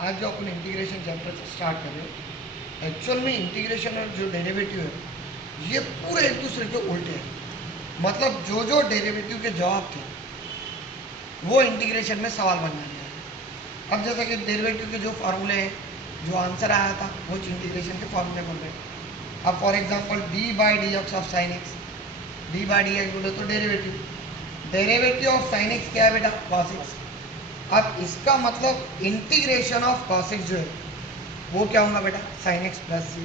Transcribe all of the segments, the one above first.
आज जो अपन integration chapter start कर रहे हैं, एक्चुअल में इंटीग्रेशन और जो डेरिवेटिव है ये पूरे एक दूसरे के उल्टे हैं। मतलब जो जो डेरिवेटिव के जवाब थे वो इंटीग्रेशन में सवाल बन गया। अब जैसा कि डेरिवेटिव के जो फार्मूले हैं, जो आंसर आया था वो इंटीग्रेशन के फार्मूले बन रहे हैं। अब for example D by D x of sine x, D by D x बोले तो derivative, derivative of sine x क्या है बेटा? Cos x. अब इसका मतलब इंटीग्रेशन ऑफ कॉस एक्स जो है वो क्या होगा बेटा? Sine x plus c.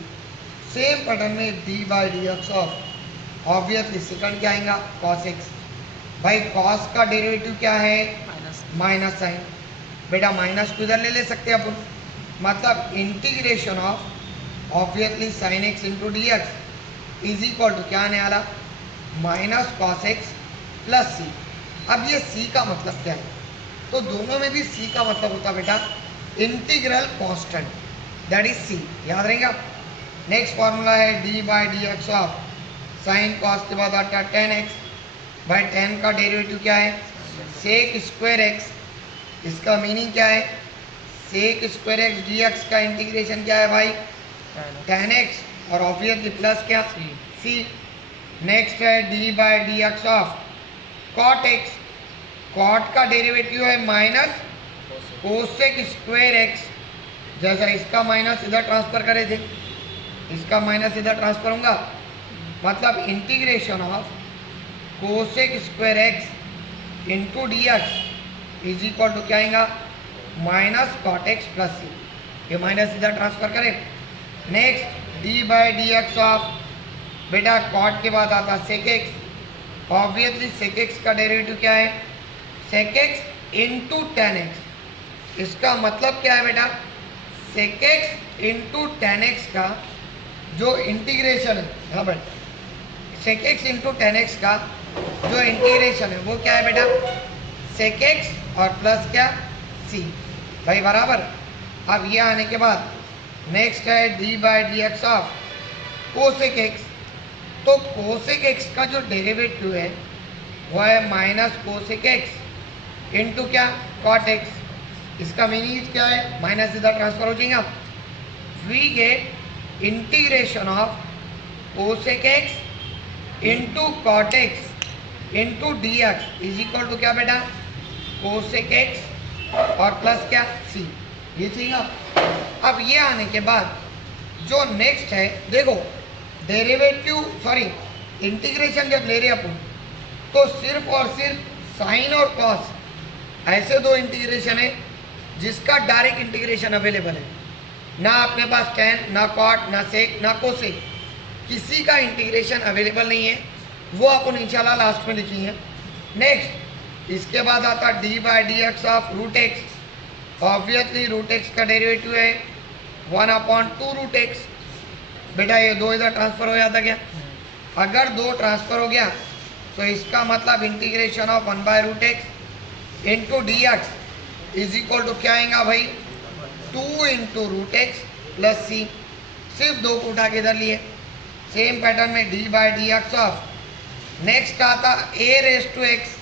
Same pattern में d by D x of obviously second क्या आएगा? Cos x. भाई कॉस का डेरिवेटिव क्या है? Minus sign. बेटा माइनस को इधर ले सकते हैं अपन, मतलब integration of obviously sine x into d x is equal to क्या आने वाला? Minus cos x plus c. अब ये सी का मतलब क्या है? तो दोनों में भी सी का मतलब होता है बेटा integral constant, that is C. याद रहेंगे आप। नेक्स्ट फॉर्मूला है D by D x of sine cos के बाद आता है टेन एक्स। भाई टेन का डेरिवेटिव क्या है? Sec square X. इसका मीनिंग क्या है? Sec square X D X का इंटीग्रेशन क्या है भाई? टेन एक्स और ऑब्वियसली प्लस क्या? सी। नेक्स्ट है D by D x of cot X. Cot का डेरिवेटिव है माइनस कोसेक स्क्वायर एक्स। जैसा इसका माइनस इधर ट्रांसफर करे थे, इसका माइनस इधर ट्रांसफर होगा, मतलब integration of cosec square x into d x is equal to क्या आएगा? Minus cot x plus c. ये माइनस इधर ट्रांसफर करें। Next d by D x of बेटा कॉट के बाद आता sec x. Obviously sec x का डेरिवेटिव क्या है? Sec x into tan x. इसका मतलब क्या है बेटा? Sec x into tan x का जो इंटीग्रेशन है, हाँ बेटा sec x into tan x का जो इंटीग्रेशन है वो क्या है बेटा? सेक एक्स और प्लस क्या? सी। भाई बराबर। अब ये आने के बाद नेक्स्ट है D by D x of cosec x. तो कोसेक एक्स का जो डेरिवेटिव है वो है माइनस कोसेक एक्स इंटू क्या? Cot x. इसका मीनिंग क्या है? माइनस इधर ट्रांसफर हो जाएगा। We get integration of cosec x into cot x into d x is equal to क्या बेटा? कोसेक एक्स और प्लस क्या? सी। ये चाहिए। अब ये आने के बाद जो नेक्स्ट है, देखो डेरिवेटिव सॉरी इंटीग्रेशन जब ले रहे अपन तो सिर्फ और सिर्फ साइन और कॉस ऐसे दो इंटीग्रेशन है जिसका डायरेक्ट इंटीग्रेशन अवेलेबल है। ना अपने पास टेन, ना कॉट, ना सेक, ना कोसेक, किसी का इंटीग्रेशन अवेलेबल नहीं है। वो अपन इंशाल्लाह लास्ट में लिखेंगे। नेक्स्ट इसके बाद आता d by D x of root x. Obviously root x का डेरिवेटिव है 1/2 रूट एक्स। बेटा ये दो इधर ट्रांसफर हो जाता क्या? अगर दो ट्रांसफर हो गया तो इसका मतलब इंटीग्रेशन ऑफ 1/रूट x into d x is equal to क्या आएगा भाई? 2 into root x plus c. सिर्फ दो को उठा के इधर लिए। सेम पैटर्न में d by D x of next आता a raise to x.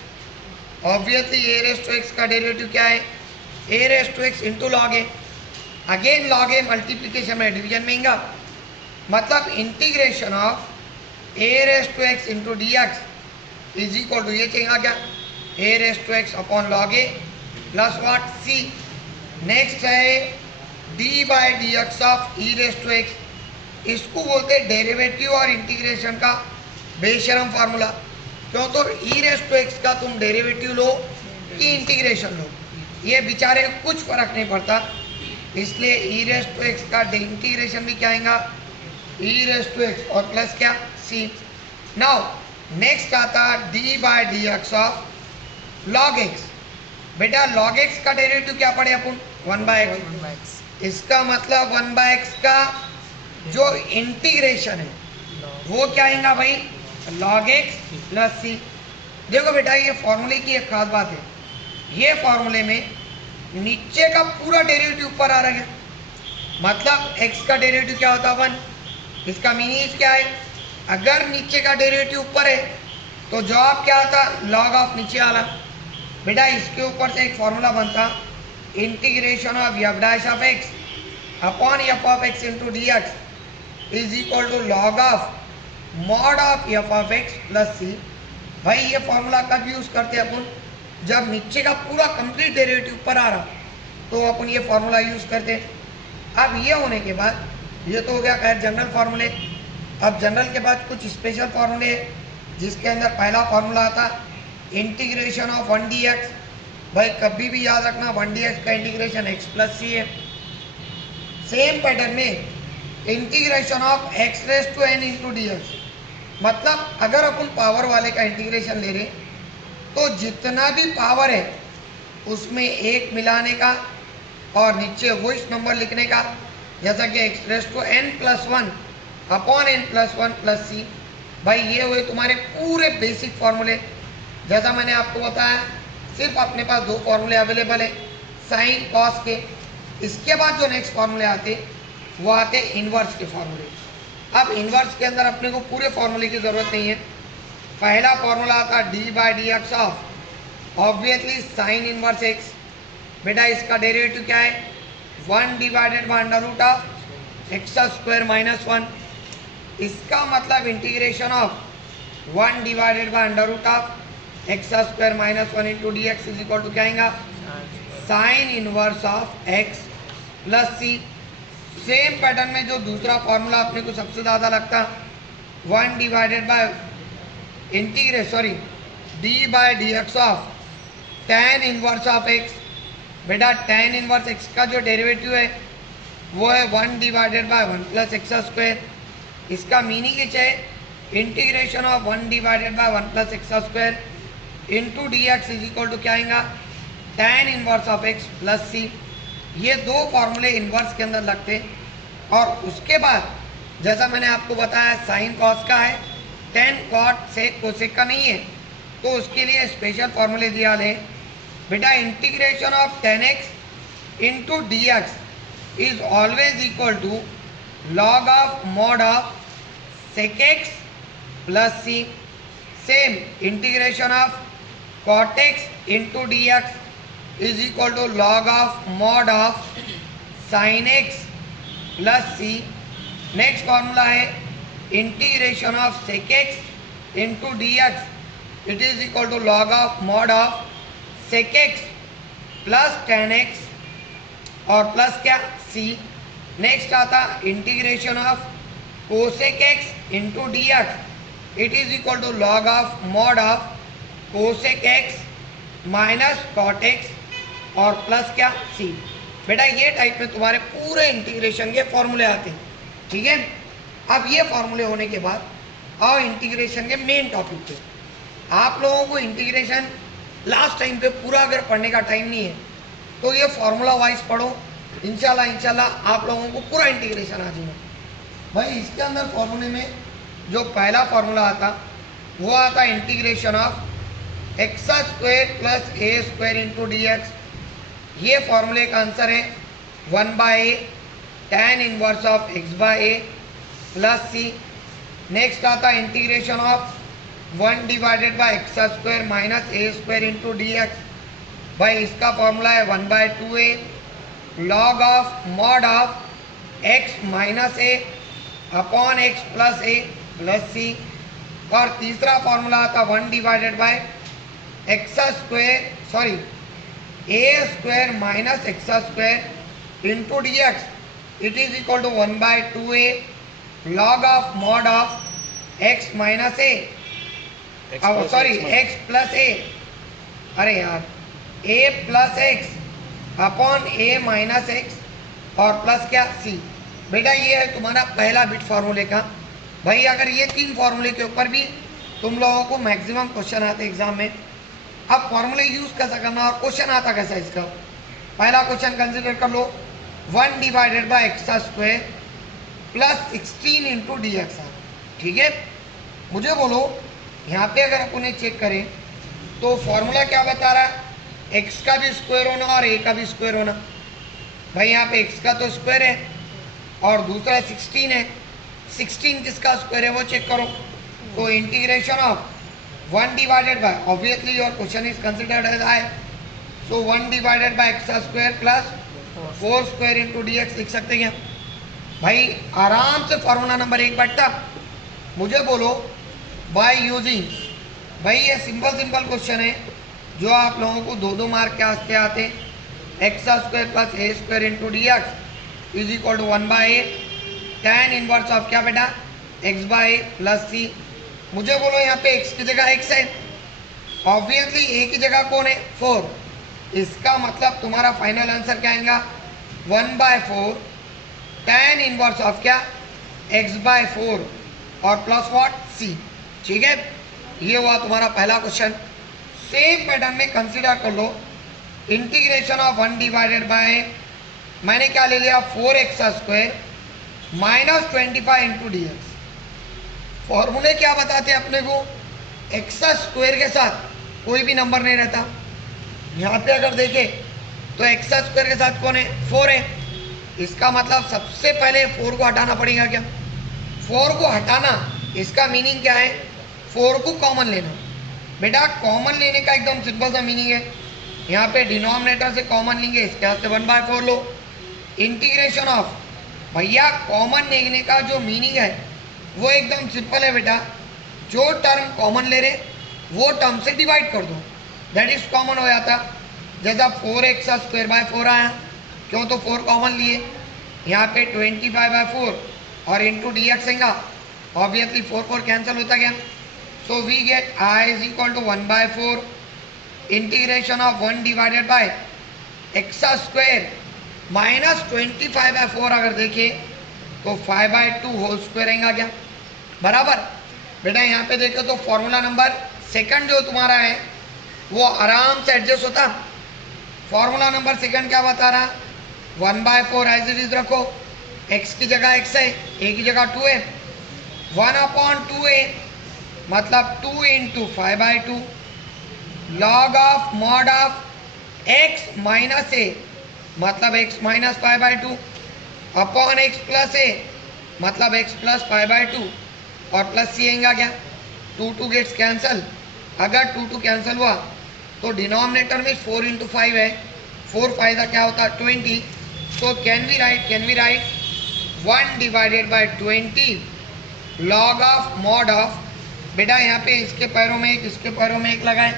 Obviously a raise to x का डेरिवेटिव क्या है? A raise to x into log a. Again log a multiplication में डिवीजन में आएगा, मतलब integration of a raise to x into d x is equal to ये चाहिए क्या? A raise to x upon log a plus what? C. Next है D by D x of e raise to x. इसको बोलते हैं derivative और integration का बेशरम फार्मूला। क्यों? तो ई रेस टू एक्स का तुम डेरिवेटिव लो कि इंटीग्रेशन लो, ये बेचारे कुछ फर्क नहीं पड़ता, इसलिए ई रेस टू एक्स का इंटीग्रेशन भी क्या आएगा? ई रेस टू एक्स और प्लस क्या? सी। नाउ नेक्स्ट आता d by D x of log x. बेटा लॉग एक्स का डेरिवेटिव क्या पड़े अपन? 1/x। इसका मतलब 1/x का जो इंटीग्रेशन है वो क्या आएगा भाई? लॉग एक्स प्लस सी। देखो बेटा ये फॉर्मूले की एक खास बात है, ये फॉर्मूले में नीचे का पूरा डेरिवेटिव ऊपर आ रहा है, मतलब x का डेरिवेटिव क्या होता है? 1। इसका मीनिंग क्या है? अगर नीचे का डेरिवेटिव ऊपर है तो जवाब क्या आता? लॉग ऑफ नीचे वाला। बेटा इसके ऊपर से एक फॉर्मूला बनता integration of f dash of x upon f of x into d x is equal to log of mod of f of x plus c. भाई ये फॉर्मूला कब यूज करते हैं अपन? जब नीचे का पूरा कंप्लीट डेरिवेटिव ऊपर आ रहा तो अपन ये फॉर्मूला यूज करते हैं। अब ये होने के बाद ये तो हो गया खैर जनरल फार्मूले। अब जनरल के बाद कुछ स्पेशल फार्मूले जिसके अंदर पहला फार्मूला आता इंटीग्रेशन ऑफ 1 dx। भाई कभी भी याद रखना 1 dx का इंटीग्रेशन x प्लस सी है। सेम पैटर्न में integration of x raise to n into d x, मतलब अगर अपन पावर वाले का इंटीग्रेशन ले रहे तो जितना भी पावर है उसमें एक मिलाने का और नीचे वो इस नंबर लिखने का, जैसा कि x raise to n plus one upon n plus one plus c. भाई ये हुए तुम्हारे पूरे बेसिक फार्मूले। जैसा मैंने आपको बताया सिर्फ अपने पास दो फार्मूले अवेलेबल है साइन कॉस के। इसके बाद जो नेक्स्ट फार्मूले आते वो आते इन्वर्स के फार्मूले। अब इन्वर्स के अंदर अपने को पूरे फार्मूले की ज़रूरत नहीं है। पहला फार्मूला आता d by D x of obviously sine inverse x. बेटा इसका डेरिवेटिव क्या है? 1 divided by under root of x square minus 1। इसका मतलब integration of 1 divided by under root of x square minus 1 into d x is equal to क्या आएगा? Sine inverse of x plus c. Same pattern में जो दूसरा formula अपने को सबसे ज़्यादा लगता 1 divided by d by D x of tan inverse of x. बेटा tan इनवर्स एक्स का जो डेरिवेटिव है वो है 1 divided by 1 plus x square. इसका मीनिंग ये है integration of 1 divided by 1 plus x square into d x is equal to क्या आएगा? tan inverse of x plus c. ये दो फार्मूले इन्वर्स के अंदर लगते हैं। और उसके बाद जैसा मैंने आपको बताया साइन कॉस का है, tan कॉट सेक कोसेक का नहीं है, तो उसके लिए स्पेशल फार्मूले दिया ले। बेटा integration of tan x into d x is always equal to log of mod of sec x plus c. Same integration of cot x into d x is equal to log of mod of sin x plus c। Next formula है integration of sec x into d x it is equal to log of mod of sec x plus tan x और plus क्या c। Next आता integration of cosec x into d x it is equal to log of mod of cosec x minus cot x और plus क्या सी। बेटा ये type में तुम्हारे पूरे इंटीग्रेशन के फॉर्मूले आते हैं, ठीक है। अब ये फॉर्मूले होने के बाद आओ इंटीग्रेशन के मेन टॉपिक पे। आप लोगों को इंटीग्रेशन लास्ट टाइम पे पूरा अगर पढ़ने का टाइम नहीं है तो ये फॉर्मूला वाइज पढ़ो, इंशाल्लाह आप लोगों को पूरा इंटीग्रेशन आ जाएगा। भाई इसके अंदर फॉर्मूले में जो पहला फॉर्मूला आता वो आता integration of x square plus a square into d x. ये फॉर्मूले का आंसर है 1 by a tan inverse of x by a plus c. Next आता integration of 1 divided by x square minus a square into d x. भाई इसका formula है 1 by 2a log of mod of x minus a upon x plus a plus c. और तीसरा formula आता 1 divided by x square A square minus x square into d x it is equal to 1 by 2a log of mod of x minus A x plus ए, अरे यार ए plus x upon ए minus x और plus क्या सी। बेटा ये है तुम्हारा पहला bit फार्मूले का। भाई अगर ये 3 फार्मूले के ऊपर भी तुम लोगों को मैक्सिमम क्वेश्चन आते एग्जाम में। अब फॉर्मूले यूज कैसा करना और क्वेश्चन आता कैसा इसका? पहला क्वेश्चन कंसिडर कर लो 1 divided by x square plus 16 into d x. ठीक है, मुझे बोलो यहाँ पे अगर अपन ये चेक करें तो फॉर्मूला क्या बता रहा है? एक्स का भी स्क्वायर होना और ए का भी स्क्वायर होना। भाई यहाँ पे एक्स का तो स्क्वायर है और दूसरा 16 है। 16 किसका स्क्वायर है वो चेक करो। तो integration of 1 divided by, obviously your question is considered as I, so 1 divided by x square plus 4 square into d x लिख सकते हैं भाई। आराम से फॉर्मूला नंबर 1 बैठता। मुझे बोलो बाय यूजिंग, भाई ये सिंपल क्वेश्चन है जो आप लोगों को 2 मार्क के आते आते। X square plus a square into d x is equal to 1/a tan inverse of क्या बेटा x बाय प्लस सी। मुझे बोलो यहाँ पे x की जगह x है, ऑब्वियसली a की जगह कौन है 4। इसका मतलब तुम्हारा फाइनल आंसर क्या आएगा 1/4 tan इनवर्स ऑफ क्या x/4 और प्लस व्हाट c। ठीक है, ये हुआ तुम्हारा पहला क्वेश्चन। सेम पैटर्न में कंसीडर कर लो इंटीग्रेशन ऑफ 1 डिवाइडेड बाय, मैंने क्या ले लिया 4x square minus 25 into d x. फॉर्मूले क्या बताते हैं अपने को, एक्स स्क्वायर के साथ कोई भी नंबर नहीं रहता। यहाँ पे अगर देखें तो एक्स स्क्वायर के साथ कौन है 4 है। इसका मतलब सबसे पहले 4 को हटाना पड़ेगा। क्या 4 को हटाना, इसका मीनिंग क्या है 4 को कॉमन लेना। बेटा कॉमन लेने का एकदम सिंपल सा मीनिंग है, यहाँ पे डिनोमिनेटर से कॉमन लेंगे, इसके हाथ से 1/4 लो। इंटीग्रेशन ऑफ, भैया कॉमन लेने का जो मीनिंग है वो एकदम सिंपल है बेटा, जो टर्म कॉमन ले रहे वो टर्म से डिवाइड कर दो, दैट इज कॉमन हो जाता। जैसा 4x स्क्वायर बाय 4 आया, क्यों तो 4 कॉमन लिए। यहाँ पे 25/4 और इंटू डी एक्स आएगा, ऑब्वियसली 4 कैंसिल होता गया। So we get i is equal to 1/4 integration of 1 divided by x square minus 25/4 अगर देखें तो 5/2 होल स्क्वायर आएगा क्या बराबर। बेटा यहाँ पे देखो तो फॉर्मूला नंबर 2 जो तुम्हारा है वो आराम से एडजस्ट होता। फॉर्मूला नंबर 2 क्या बता रहा 1/4 एज इट इज रखो, x की जगह x है, a की जगह 2 है, 1/2a मतलब 2 into 5/2 log of mod of x minus a मतलब x minus 5/2 upon x plus a मतलब x प्लस 5/2 और प्लस सी आएगा क्या 2 गेट्स कैंसिल। अगर 2 कैंसिल हुआ तो डिनोमिनेटर में 4 इंटू 5 है, 4 फायदा क्या होता है 20। So can we write 1 divided by 20 log of mod of. बेटा यहाँ पे इसके पैरों में एक, इसके पैरों में एक लगाए,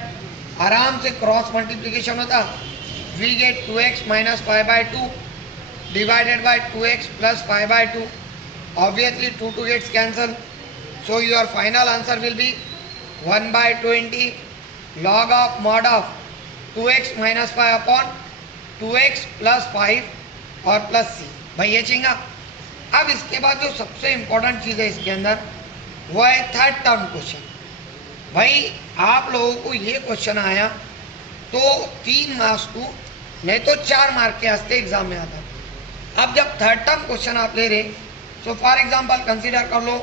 आराम से क्रॉस मल्टीप्लीकेशन होता। We get 2x minus 5/2 divided by 2x plus 5/2. Obviously 2 gets cancelled. So your final answer will be 1/20 log of mod of 2x minus 5 upon 2x plus 5 और प्लस सी। भाई ये चाहिए। अब इसके बाद जो सबसे इम्पोर्टेंट चीज़ है इसके अंदर वो है थर्ड टर्म क्वेश्चन। भाई आप लोगों को ये क्वेश्चन आया तो 3 मार्क्स को नहीं तो 4 मार्क के वास्ते एग्जाम में आता। अब जब थर्ड टर्म क्वेश्चन आप ले रहे सो फॉर एग्जांपल कंसीडर कर लो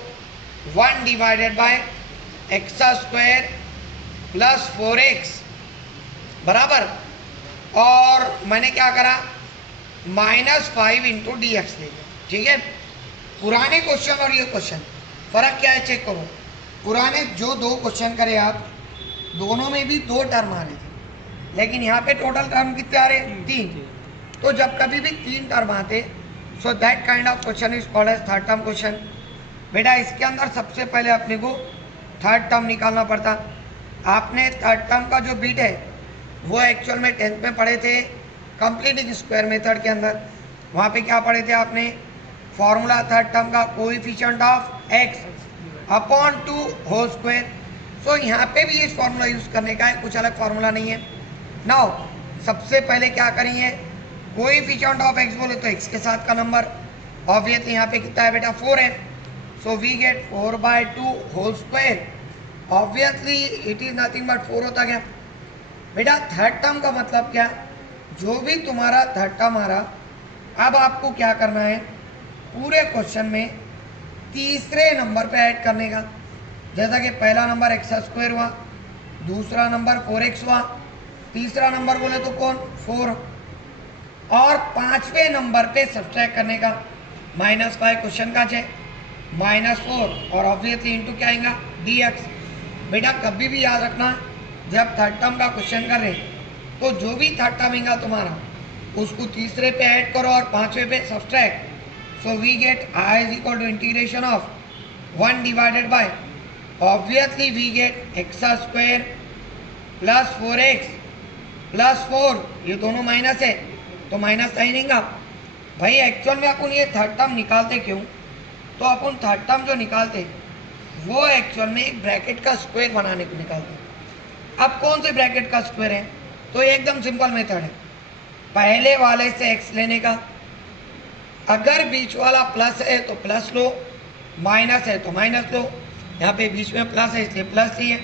1 divided by x square plus 4x बराबर, और मैंने क्या करा -5 इंटू डी एक्स ले लिया। ठीक है, पुराने क्वेश्चन और ये क्वेश्चन फर्क क्या है चेक करो। पुराने जो 2 क्वेश्चन करे आप दोनों में भी 2 टर्म आ रहे थे, लेकिन यहाँ पे टोटल टर्म कितने आ रहे 3। तो जब कभी भी 3 टर्म आते so that kind of question is called as third term question. बेटा इसके अंदर सबसे पहले अपने को थर्ड टर्म निकालना पड़ता। आपने थर्ड टर्म का जो बीट है वो एक्चुअल में 10th में पढ़े थे कंप्लीटिंग स्क्वायर मेथड के अंदर। वहाँ पे क्या पढ़े थे आपने फॉर्मूला थर्ड टर्म का coefficient of x upon 2 whole square. So यहाँ पे भी ये फॉर्मूला यूज़ करने का है, कुछ अलग फॉर्मूला नहीं है। नाउ सबसे पहले क्या करेंगे कोएफिशिएंट ऑफ x बोले तो x के साथ का नंबर, ऑब्वियसली यहाँ पे कितना है बेटा 4 है। So we get 4/2 whole square, obviously it is nothing but 4 होता गया। बेटा थर्ड टर्म का मतलब क्या, जो भी तुम्हारा थर्ड टर्म आ रहा अब आपको क्या करना है पूरे क्वेश्चन में तीसरे नंबर पे ऐड करने का। जैसा कि पहला नंबर एक्स स्क्वायर हुआ, दूसरा नंबर 4x हुआ, तीसरा नंबर बोले तो कौन 4, और 5वें नंबर पे सब्ट्रैक्ट करने का -5 क्वेश्चन का है -4 और ऑब्वियसली इंटू क्या आएगा dx। बेटा कभी भी याद रखना जब थर्ड टर्म का क्वेश्चन कर रहे तो जो भी थर्ड टर्म आएगा तुम्हारा उसको तीसरे पे ऐड करो और पांचवे पे subtract. So we get I is equal to integration of 1 divided by obviously we get x square plus 4x plus 4. ये दोनों माइनस है तो माइनस साइन आएगा. भाई एक्चुअल में अपन ये थर्ड टर्म निकालते क्यों? तो अपन थर्ड टर्म जो निकालते वो एक्चुअल में एक ब्रैकेट का स्क्वायर बनाने को निकालते. अब कौन से ब्रैकेट का स्क्वायर है? तो ये एकदम सिंपल मेथड है. पहले वाले से x लेने का, अगर बीच वाला प्लस है तो प्लस लो, माइनस है तो माइनस लो. यहाँ पे बीच में प्लस है इसलिए प्लस ही है.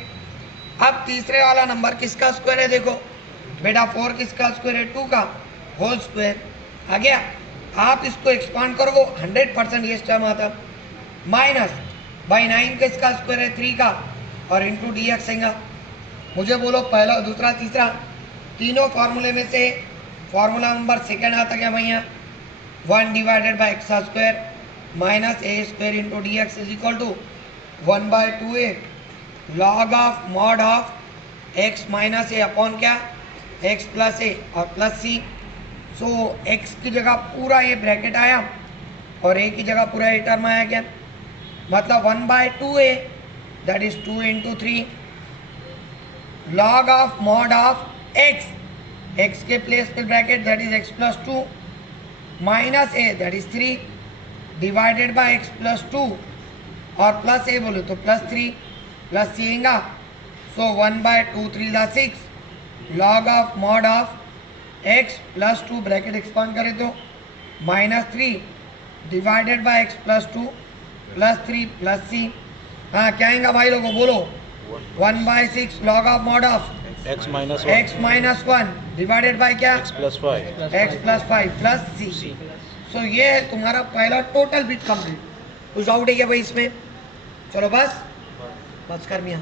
अब तीसरे वाला नंबर किसका स्क्वायर है? देखो बेटा 4 किसका स्क्वायर है? 2 का होल स्क्वायर. आ गया. आप इसको एक्सपांड करो 100% ये टर्म आता. माइनस बाई 9 किसका स्क्वायर है? 3 का और इंटू डी एक्स आएगा. मुझे बोलो पहला दूसरा तीसरा तीनों फार्मूले में से फार्मूला नंबर सेकेंड आता क्या भैया? 1 divided by x square minus a square into d x is equal to 1/2a log of mod of x minus a upon क्या? x प्लस ए और प्लस सी. सो x की जगह पूरा ये ब्रैकेट आया और a की जगह पूरा ये टर्म आया क्या? मतलब 1/2a that is 2 into 3 log of mod of x के प्लेस पे bracket that is x plus 2 minus a that is 3 divided by x plus 2 और प्लस a बोले तो प्लस 3 प्लस c आएगा. सो 1/2 3 6 log of mod of x plus 2 bracket expand करें तो minus 3 divided by x plus 2 plus 3 plus c. हाँ क्या आएगा भाई लोगों बोलो? 1/6 log of mod of x minus 1 divided bye क्या? x plus 5 plus c. सो ये है तुम्हारा पहला टोटल बिट कंप्लीट. कुछ डाउट है क्या भाई इसमें? चलो बस कर मियाँ.